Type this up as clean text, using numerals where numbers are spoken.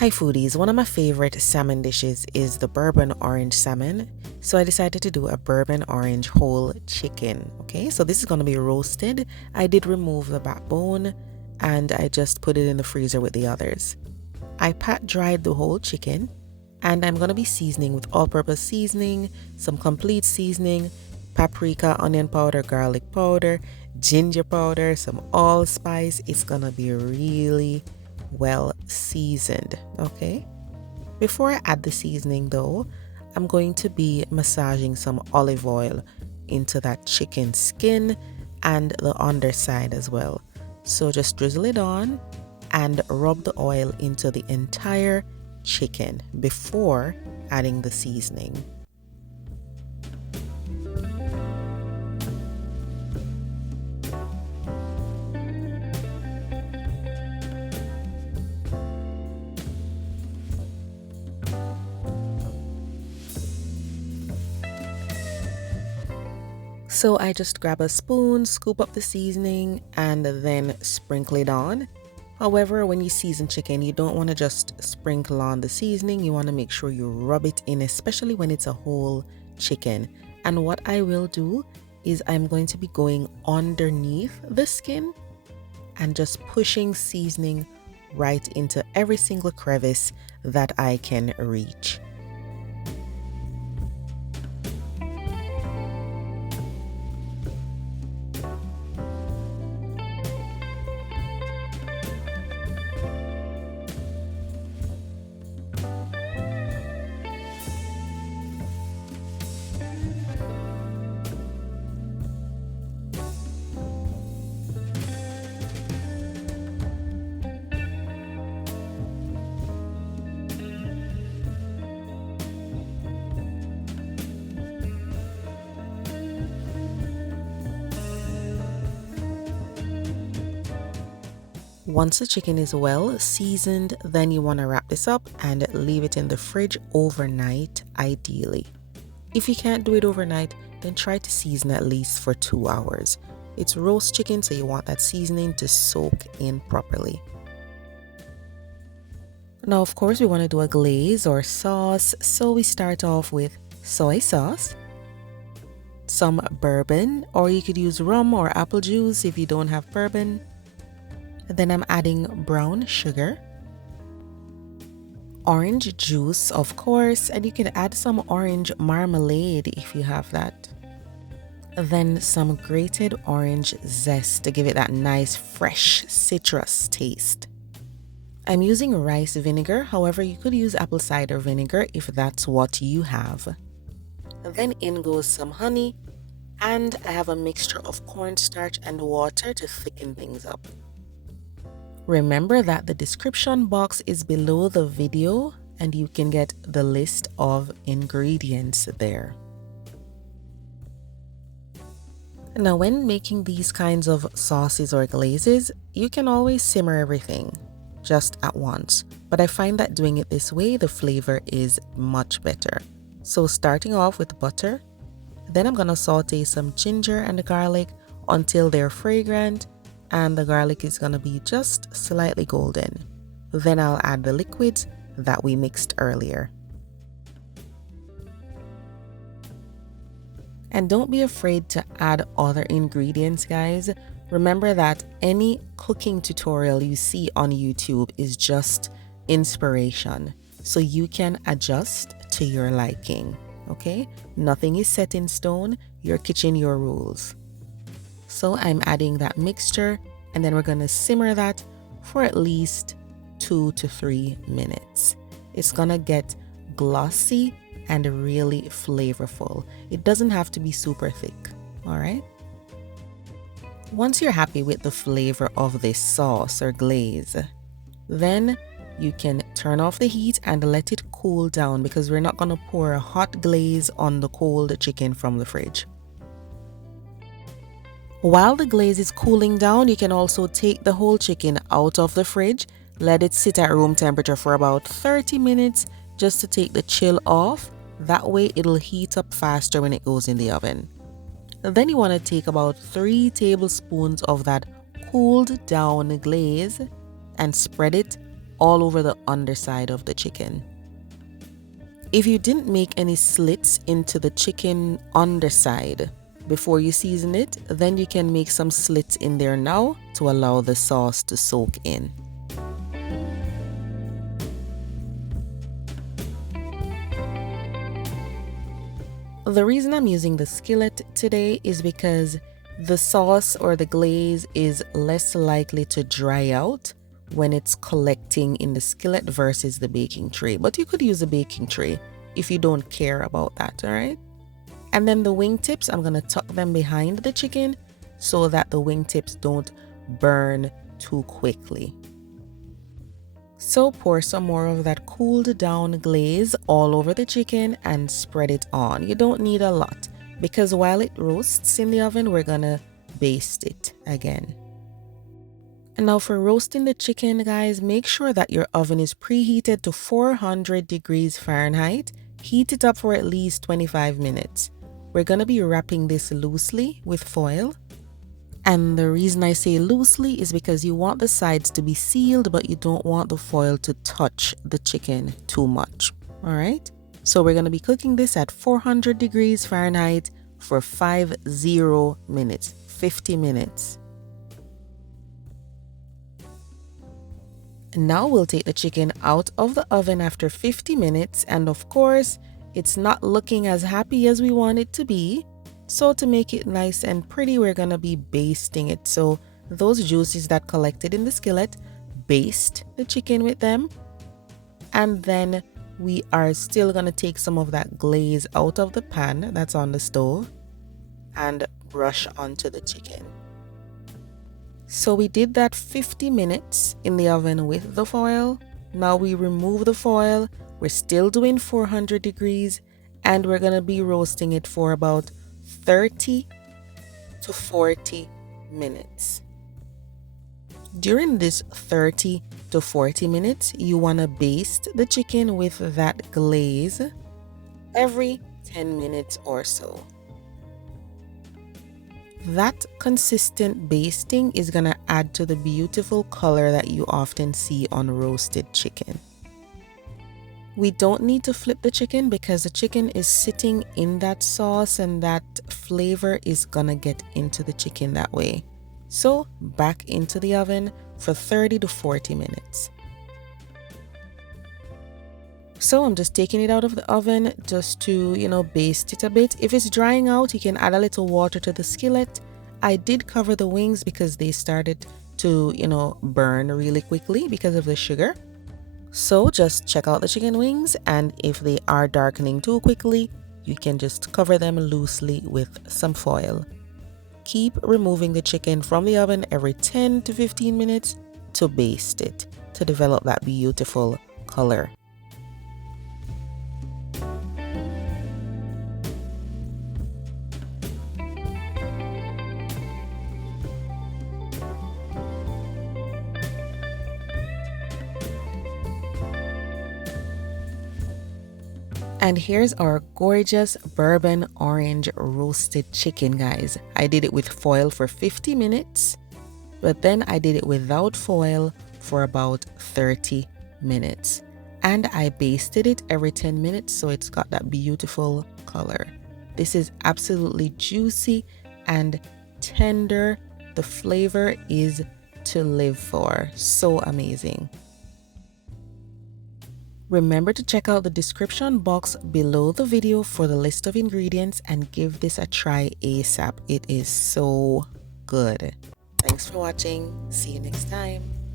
Hi foodies, one of my favorite salmon dishes is the bourbon orange salmon. So I decided to do a bourbon orange whole chicken. Okay, so this is going to be roasted. I did remove the backbone and I just put it in the freezer with the others. I pat dried the whole chicken and I'm going to be seasoning with all-purpose seasoning, some complete seasoning, paprika, onion powder, garlic powder, ginger powder, some allspice. It's going to be really well seasoned. Okay, before I add the seasoning though, I'm going to be massaging some olive oil into that chicken skin and the underside as well. So just drizzle it on and rub the oil into the entire chicken before adding the seasoning. So I just grab a spoon, scoop up the seasoning, and then sprinkle it on. However, when you season chicken, you don't want to just sprinkle on the seasoning. You want to make sure you rub it in, especially when it's a whole chicken. And what I will do is I'm going to be going underneath the skin and just pushing seasoning right into every single crevice that I can reach. Once the chicken is well seasoned, then you want to wrap this up and leave it in the fridge overnight, ideally. If you can't do it overnight, then try to season at least for 2 hours. It's roast chicken, so you want that seasoning to soak in properly. Now, of course, we want to do a glaze or sauce, so we start off with soy sauce, some bourbon, or you could use rum or apple juice if you don't have bourbon. Then I'm adding brown sugar, orange juice, of course, and you can add some orange marmalade if you have that. Then some grated orange zest to give it that nice fresh citrus taste. I'm using rice vinegar, however you could use apple cider vinegar if that's what you have. Then in goes some honey, and I have a mixture of cornstarch and water to thicken things up. Remember that the description box is below the video and you can get the list of ingredients there. Now, when making these kinds of sauces or glazes, you can always simmer everything just at once, but I find that doing it this way, the flavor is much better. So starting off with butter, then I'm gonna saute some ginger and garlic until they're fragrant and the garlic is going to be just slightly golden. Then I'll add the liquids that we mixed earlier. And don't be afraid to add other ingredients, guys. Remember that any cooking tutorial you see on YouTube is just inspiration, so you can adjust to your liking, okay? Nothing is set in stone, your kitchen, your rules. So I'm adding that mixture and then we're going to simmer that for at least 2 to 3 minutes. It's going to get glossy and really flavorful. It doesn't have to be super thick, all right? Once you're happy with the flavor of this sauce or glaze, then you can turn off the heat and let it cool down because we're not going to pour a hot glaze on the cold chicken from the fridge. While the glaze is cooling down, you can also take the whole chicken out of the fridge, let it sit at room temperature for about 30 minutes just to take the chill off. That way it'll heat up faster when it goes in the oven. Then you want to take about 3 tablespoons of that cooled down glaze and spread it all over the underside of the chicken. If you didn't make any slits into the chicken underside before you season it, then you can make some slits in there now to allow the sauce to soak in. The reason I'm using the skillet today is because the sauce or the glaze is less likely to dry out when it's collecting in the skillet versus the baking tray. But you could use a baking tray if you don't care about that, all right? And then the wingtips, I'm gonna tuck them behind the chicken so that the wingtips don't burn too quickly. So pour some more of that cooled down glaze all over the chicken and spread it on. You don't need a lot because while it roasts in the oven, we're gonna baste it again. And now for roasting the chicken, guys, make sure that your oven is preheated to 400 degrees Fahrenheit. Heat it up for at least 25 minutes. We're gonna be wrapping this loosely with foil. And the reason I say loosely is because you want the sides to be sealed, but you don't want the foil to touch the chicken too much. All right. So we're going to be cooking this at 400 degrees Fahrenheit for 50 minutes, 50 minutes. Now we'll take the chicken out of the oven after 50 minutes. And of course, it's not looking as happy as we want it to be. So to make it nice and pretty, we're going to be basting it. So those juices that collected in the skillet, baste the chicken with them. And then we are still going to take some of that glaze out of the pan that's on the stove and brush onto the chicken. So we did that 50 minutes in the oven with the foil. Now we remove the foil. We're still doing 400 degrees and we're going to be roasting it for about 30 to 40 minutes. During this 30 to 40 minutes, you want to baste the chicken with that glaze every 10 minutes or so. That consistent basting is going to add to the beautiful color that you often see on roasted chicken. We don't need to flip the chicken because the chicken is sitting in that sauce and that flavor is gonna get into the chicken that way. So back into the oven for 30 to 40 minutes. So I'm just taking it out of the oven just to, baste it a bit. If it's drying out, you can add a little water to the skillet. I did cover the wings because they started to, burn really quickly because of the sugar. So just check out the chicken wings, and if they are darkening too quickly, you can just cover them loosely with some foil. Keep removing the chicken from the oven every 10 to 15 minutes to baste it, to develop that beautiful color. And here's our gorgeous bourbon orange roasted chicken, guys. I did it with foil for 50 minutes, but then I did it without foil for about 30 minutes. And I basted it every 10 minutes so it's got that beautiful color. This is absolutely juicy and tender. The flavor is to live for. So amazing. Remember to check out the description box below the video for the list of ingredients and give this a try ASAP. It is so good. Thanks for watching. See you next time.